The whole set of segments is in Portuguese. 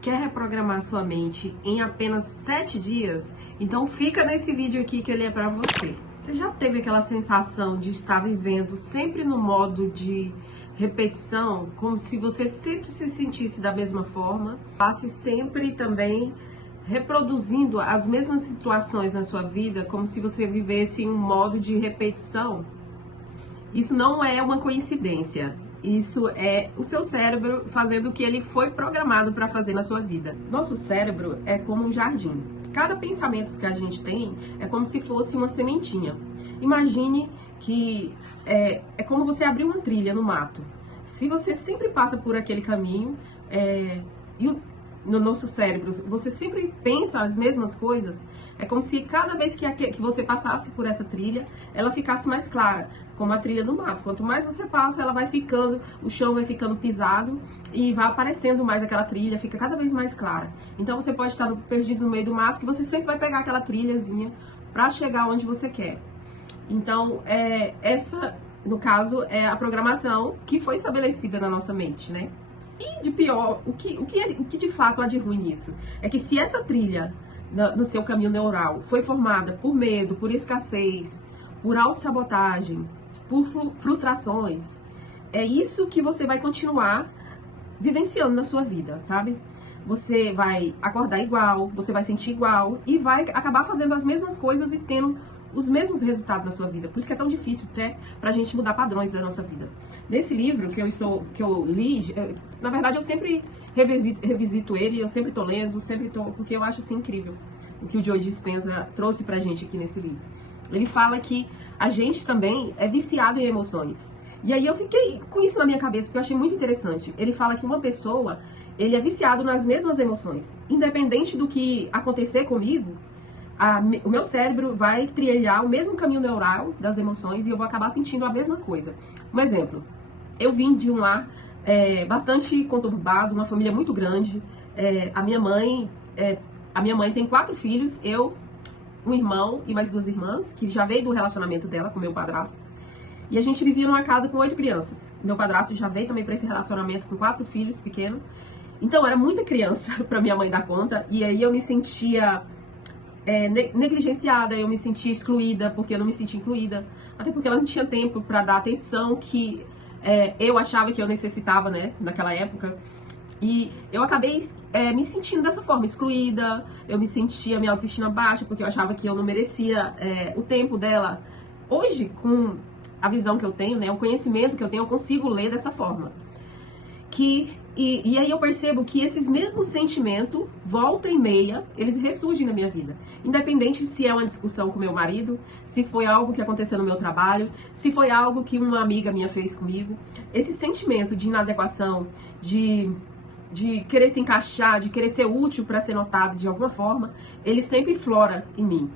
Quer reprogramar sua mente em apenas 7 dias? Então fica nesse vídeo aqui que ele é para você. Você já teve aquela sensação de estar vivendo sempre no modo de repetição, como se você sempre se sentisse da mesma forma? Passe sempre também reproduzindo as mesmas situações na sua vida, como se você vivesse em um modo de repetição? Isso não é uma coincidência. Isso é o seu cérebro fazendo o que ele foi programado para fazer na sua vida. Nosso cérebro é como um jardim. Cada pensamento que a gente tem é como se fosse uma sementinha. Imagine que é como você abrir uma trilha no mato. Se você sempre passa por aquele caminho, no nosso cérebro, você sempre pensa as mesmas coisas, é como se cada vez que você passasse por essa trilha, ela ficasse mais clara, como a trilha do mato. Quanto mais você passa, ela vai ficando, o chão vai ficando pisado e vai aparecendo mais aquela trilha, fica cada vez mais clara. Então você pode estar perdido no meio do mato, que você sempre vai pegar aquela trilhazinha para chegar onde você quer. Então, essa, no caso, é a programação que foi estabelecida na nossa mente, né? E de pior, o que de fato há de ruim nisso? É que se essa trilha no seu caminho neural foi formada por medo, por escassez, por autossabotagem, por frustrações, é isso que você vai continuar vivenciando na sua vida, sabe? Você vai acordar igual, você vai sentir igual e vai acabar fazendo as mesmas coisas e tendo os mesmos resultados na sua vida. Por isso que é tão difícil até pra gente mudar padrões da nossa vida. Nesse livro que eu li, na verdade eu sempre revisito ele, eu sempre tô lendo, porque eu acho assim incrível o que o Joe Dispenza trouxe pra gente aqui nesse livro. Ele fala que a gente também é viciado em emoções. E aí eu fiquei com isso na minha cabeça, porque eu achei muito interessante. Ele fala que uma pessoa, ele é viciado nas mesmas emoções. Independente do que acontecer comigo, o meu cérebro vai trilhar o mesmo caminho neural das emoções e eu vou acabar sentindo a mesma coisa. Um exemplo, eu vim de um lar bastante conturbado, uma família muito grande. A minha mãe tem 4 filhos, eu, um irmão e mais 2 irmãs, que já veio do relacionamento dela com meu padrasto. E a gente vivia numa casa com 8 crianças. Meu padrasto já veio também para esse relacionamento com 4 filhos pequenos. Então era muita criança para minha mãe dar conta. E aí eu me sentia negligenciada, eu me sentia excluída, porque eu não me sentia incluída, até porque ela não tinha tempo para dar atenção que eu achava que eu necessitava, né, naquela época. E eu acabei me sentindo dessa forma, excluída, eu me sentia minha autoestima baixa, porque eu achava que eu não merecia o tempo dela. Hoje, com a visão que eu tenho, né, o conhecimento que eu tenho, eu consigo ler dessa forma. E aí eu percebo que esses mesmos sentimentos, volta e meia, eles ressurgem na minha vida. Independente se é uma discussão com meu marido, se foi algo que aconteceu no meu trabalho, se foi algo que uma amiga minha fez comigo. Esse sentimento de inadequação, de querer se encaixar, de querer ser útil para ser notado de alguma forma, ele sempre flora em mim.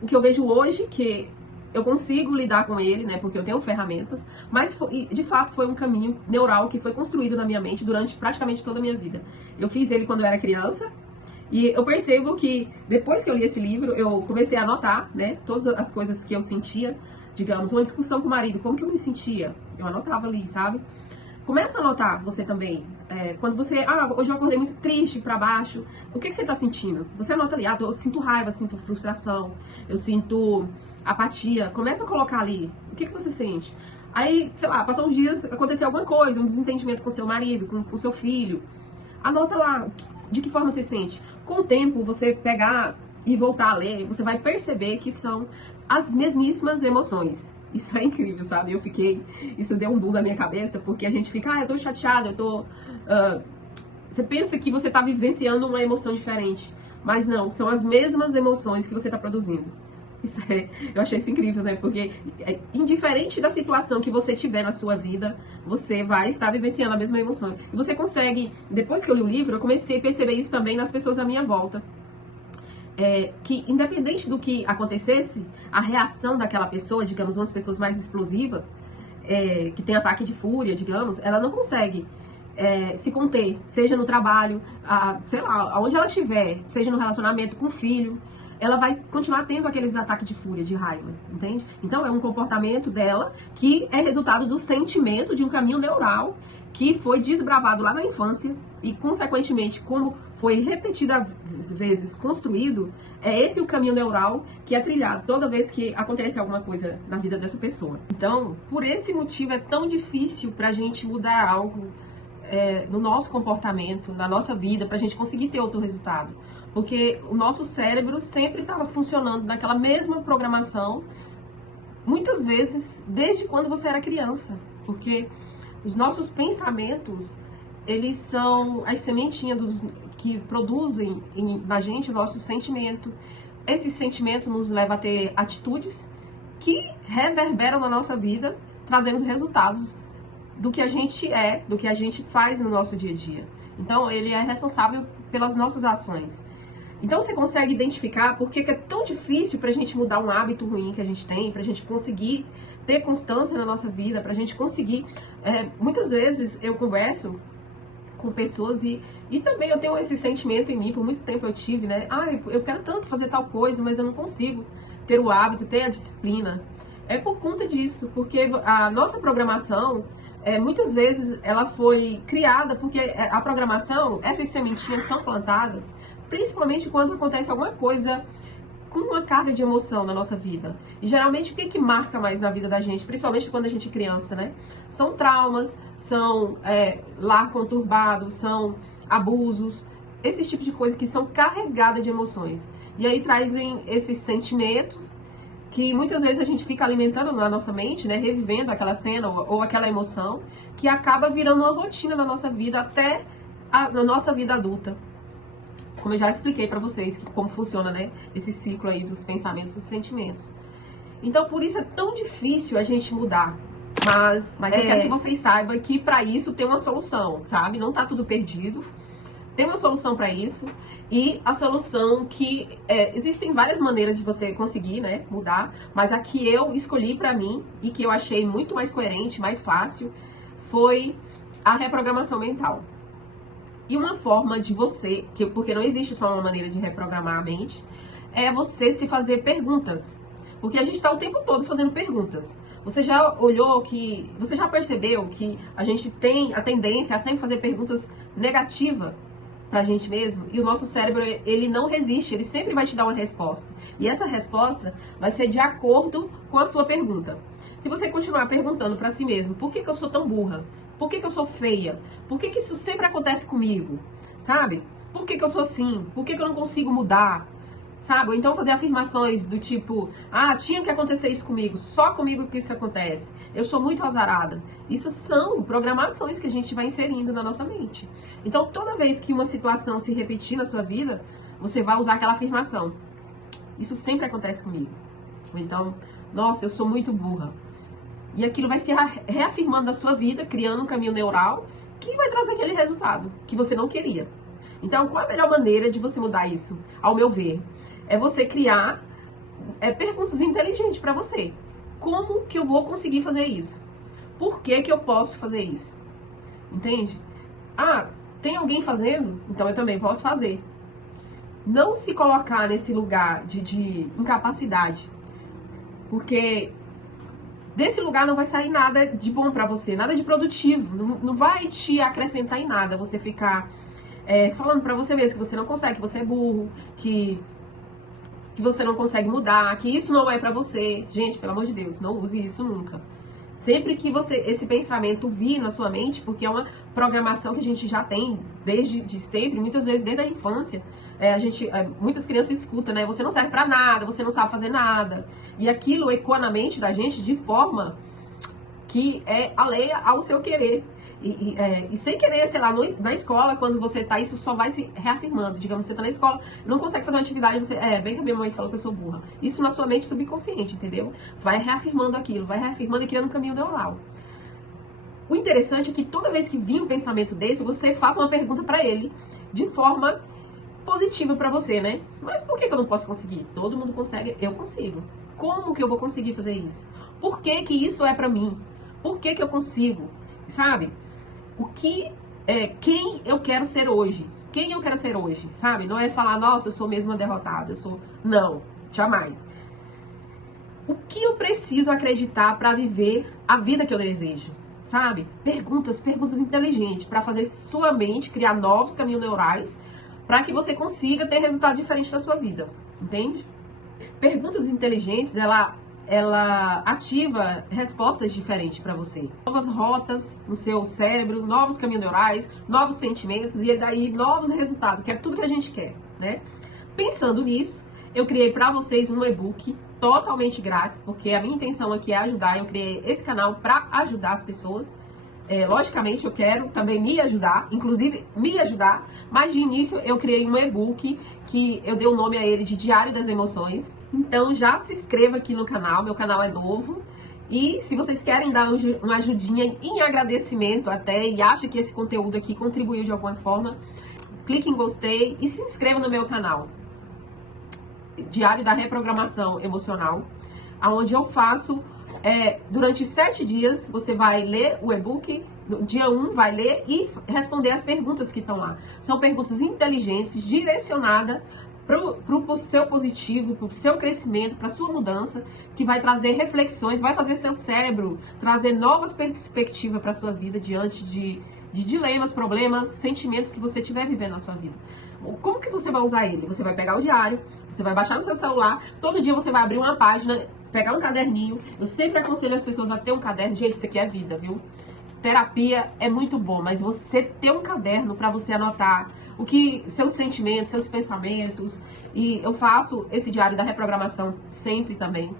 O que eu vejo hoje, que eu consigo lidar com ele, né, porque eu tenho ferramentas, mas de fato foi um caminho neural que foi construído na minha mente durante praticamente toda a minha vida. Eu fiz ele quando eu era criança e eu percebo que depois que eu li esse livro, eu comecei a anotar, né, todas as coisas que eu sentia, digamos, uma discussão com o marido, como que eu me sentia, eu anotava ali, sabe? Começa a anotar você também, quando você, hoje eu acordei muito triste, pra baixo, o que você tá sentindo? Você anota ali, eu sinto raiva, sinto frustração, eu sinto apatia, começa a colocar ali, o que você sente? Aí, sei lá, passou uns dias, aconteceu alguma coisa, um desentendimento com seu marido, com seu filho, anota lá, de que forma você sente. Com o tempo, você pegar e voltar a ler, você vai perceber que são as mesmíssimas emoções. Isso é incrível, sabe? Isso deu um boom na minha cabeça, porque a gente fica, eu tô chateada, você pensa que você tá vivenciando uma emoção diferente, mas não, são as mesmas emoções que você tá produzindo. Eu achei isso incrível, né? Porque indiferente da situação que você tiver na sua vida, você vai estar vivenciando a mesma emoção. E você consegue, depois que eu li o livro, eu comecei a perceber isso também nas pessoas à minha volta. Que independente do que acontecesse, a reação daquela pessoa, digamos, umas pessoas mais explosivas, que tem ataque de fúria, digamos, ela não consegue se conter, seja no trabalho, sei lá, aonde ela estiver, seja no relacionamento com o filho, ela vai continuar tendo aqueles ataques de fúria, de raiva, entende? Então é um comportamento dela que é resultado do sentimento de um caminho neural que foi desbravado lá na infância e, consequentemente, como foi repetidas vezes construído, é esse o caminho neural que é trilhado toda vez que acontece alguma coisa na vida dessa pessoa. Então, por esse motivo, é tão difícil para a gente mudar algo no nosso comportamento, na nossa vida, para a gente conseguir ter outro resultado. Porque o nosso cérebro sempre estava funcionando naquela mesma programação, muitas vezes desde quando você era criança. Porque os nossos pensamentos, eles são as sementinhas que produzem na gente o nosso sentimento. Esse sentimento nos leva a ter atitudes que reverberam na nossa vida, trazendo resultados do que a gente do que a gente faz no nosso dia a dia. Então, ele é responsável pelas nossas ações. Então, você consegue identificar por que é tão difícil para a gente mudar um hábito ruim que a gente tem, para a gente conseguir ter constância na nossa vida, para a gente conseguir... muitas vezes eu converso com pessoas e também eu tenho esse sentimento em mim, por muito tempo eu tive, né? Eu quero tanto fazer tal coisa, mas eu não consigo ter o hábito, ter a disciplina. É por conta disso, porque a nossa programação, muitas vezes ela foi criada porque a programação, essas sementinhas são plantadas principalmente quando acontece alguma coisa com uma carga de emoção na nossa vida. E geralmente o que marca mais na vida da gente, principalmente quando a gente é criança, né? São traumas, são lar conturbado, são abusos, esse tipo de coisa que são carregadas de emoções. E aí trazem esses sentimentos que muitas vezes a gente fica alimentando na nossa mente, né? Revivendo aquela cena ou aquela emoção, que acaba virando uma rotina na nossa vida até na nossa vida adulta. Como eu já expliquei para vocês como funciona, né, esse ciclo aí dos pensamentos e dos sentimentos. Então, por isso é tão difícil a gente mudar. Mas eu quero que vocês saibam que para isso tem uma solução, sabe? Não tá tudo perdido. Tem uma solução para isso. E a solução que... existem várias maneiras de você conseguir, né, mudar. Mas a que eu escolhi para mim e que eu achei muito mais coerente, mais fácil, foi a reprogramação mental. E uma forma de você, porque não existe só uma maneira de reprogramar a mente, é você se fazer perguntas. Porque a gente está o tempo todo fazendo perguntas. Você já você já percebeu que a gente tem a tendência a sempre fazer perguntas negativas pra gente mesmo? E o nosso cérebro, ele não resiste, ele sempre vai te dar uma resposta. E essa resposta vai ser de acordo com a sua pergunta. Se você continuar perguntando pra si mesmo, por que eu sou tão burra? Por que eu sou feia? Por que isso sempre acontece comigo? Sabe? Por que eu sou assim? Por que eu não consigo mudar? Sabe? Ou então fazer afirmações do tipo, tinha que acontecer isso comigo, só comigo que isso acontece. Eu sou muito azarada. Isso são programações que a gente vai inserindo na nossa mente. Então, toda vez que uma situação se repetir na sua vida, você vai usar aquela afirmação. Isso sempre acontece comigo. Ou então, nossa, eu sou muito burra. E aquilo vai se reafirmando na sua vida, criando um caminho neural que vai trazer aquele resultado que você não queria. Então, qual a melhor maneira de você mudar isso, ao meu ver? É você criar perguntas inteligentes para você. Como que eu vou conseguir fazer isso? Por que que eu posso fazer isso? Entende? Tem alguém fazendo? Então eu também posso fazer. Não se colocar nesse lugar de incapacidade. Porque desse lugar não vai sair nada de bom pra você, nada de produtivo, não vai te acrescentar em nada você ficar falando pra você mesmo que você não consegue, que você é burro, que você não consegue mudar, que isso não é pra você. Gente, pelo amor de Deus, não use isso nunca. Sempre que esse pensamento vir na sua mente, porque é uma programação que a gente já tem desde sempre, muitas vezes desde a infância, muitas crianças escutam, né? Você não serve pra nada, você não sabe fazer nada. E aquilo ecoa na mente da gente de forma que é alheia ao seu querer. E sem querer, sei lá, na escola, quando você tá, isso só vai se reafirmando. Digamos, você tá na escola, não consegue fazer uma atividade, você, bem que a minha mãe falou que eu sou burra. Isso na sua mente subconsciente, entendeu? Vai reafirmando aquilo, vai reafirmando e criando um caminho neural. O interessante é que toda vez que vir um pensamento desse, você faça uma pergunta pra ele, de forma positiva pra você, né? Mas por que eu não posso conseguir? Todo mundo consegue, eu consigo. Como que eu vou conseguir fazer isso? Por que que isso é pra mim? Por que que eu consigo? Sabe? Quem eu quero ser hoje? Quem eu quero ser hoje? Sabe? Não é falar, nossa, eu sou mesmo uma derrotada. Não, jamais. O que eu preciso acreditar pra viver a vida que eu desejo? sabe? Perguntas inteligentes para fazer sua mente criar novos caminhos neurais para que você consiga ter resultado diferente na sua vida, entende? Perguntas inteligentes, ela ativa respostas diferentes para você. Novas rotas no seu cérebro, novos caminhos neurais, novos sentimentos e daí novos resultados, que é tudo que a gente quer, né? Pensando nisso, eu criei para vocês um e-book totalmente grátis, porque a minha intenção aqui é ajudar. Eu criei esse canal para ajudar as pessoas. Logicamente, eu quero também me ajudar, inclusive me ajudar, mas de início eu criei um e-book que eu dei o nome a ele de Diário das Emoções. Então já se inscreva aqui no canal, meu canal é novo. E se vocês querem dar uma ajudinha em agradecimento até e acham que esse conteúdo aqui contribuiu de alguma forma, clique em gostei e se inscreva no meu canal. Diário da Reprogramação Emocional, onde eu faço, durante 7 dias, você vai ler o e-book, no dia 1 vai ler e responder as perguntas que estão lá. São perguntas inteligentes, direcionadas para o seu positivo, para o seu crescimento, para a sua mudança, que vai trazer reflexões, vai fazer seu cérebro trazer novas perspectivas para a sua vida diante de dilemas, problemas, sentimentos que você estiver vivendo na sua vida. Como que você vai usar ele? Você vai pegar o diário, você vai baixar no seu celular, todo dia você vai abrir uma página, pegar um caderninho. Eu sempre aconselho as pessoas a ter um caderno. Gente, isso aqui é vida, viu? Terapia é muito bom, mas você ter um caderno para você anotar seus sentimentos, seus pensamentos. E eu faço esse diário da reprogramação sempre também.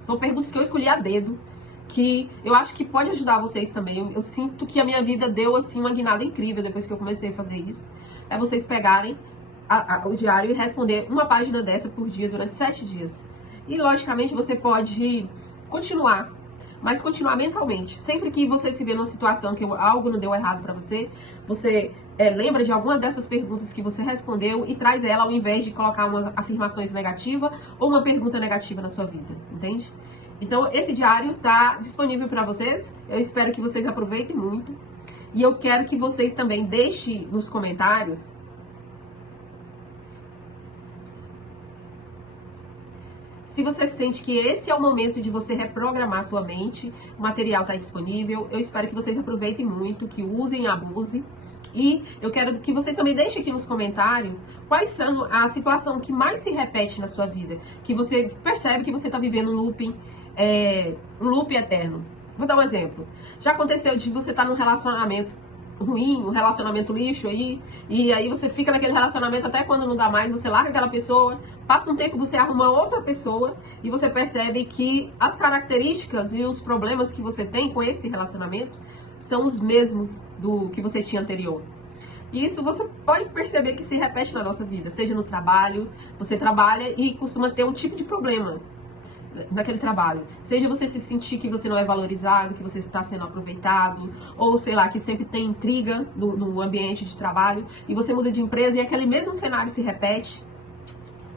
São perguntas que eu escolhi a dedo, que eu acho que pode ajudar vocês também. Eu sinto que a minha vida deu assim uma guinada incrível depois que eu comecei a fazer isso. É vocês pegarem o diário e responder uma página dessa por dia durante 7 dias. E logicamente você pode continuar, mas continuar mentalmente. Sempre que você se vê numa situação que algo não deu errado para você, você lembra de alguma dessas perguntas que você respondeu e traz ela ao invés de colocar umas afirmações negativas ou uma pergunta negativa na sua vida, entende? Então esse diário está disponível para vocês. Eu espero que vocês aproveitem muito. E eu quero que vocês também deixem nos comentários se você sente que esse é o momento de você reprogramar sua mente. O material está disponível. Eu espero que vocês aproveitem muito, que usem e abusem. E eu quero que vocês também deixem aqui nos comentários quais são a situação que mais se repete na sua vida, que você percebe que você está vivendo um loop eterno. Vou dar um exemplo. Já aconteceu de você estar num relacionamento ruim, um relacionamento lixo aí, e aí você fica naquele relacionamento até quando não dá mais, você larga aquela pessoa, passa um tempo, você arruma outra pessoa e você percebe que as características e os problemas que você tem com esse relacionamento são os mesmos do que você tinha anterior. E isso você pode perceber que se repete na nossa vida, seja no trabalho, você trabalha e costuma ter um tipo de problema naquele trabalho. Seja você se sentir que você não é valorizado, que você está sendo aproveitado, ou sei lá, que sempre tem intriga no ambiente de trabalho, e você muda de empresa e aquele mesmo cenário se repete,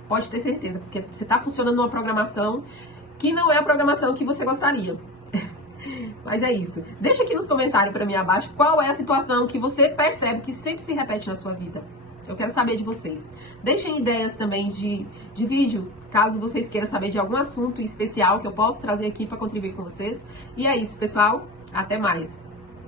pode ter certeza, porque você está funcionando numa programação que não é a programação que você gostaria. Mas é isso. Deixa aqui nos comentários para mim abaixo qual é a situação que você percebe que sempre se repete na sua vida. Eu quero saber de vocês. Deixem ideias também de vídeo, caso vocês queiram saber de algum assunto especial que eu posso trazer aqui para contribuir com vocês. E é isso, pessoal. Até mais.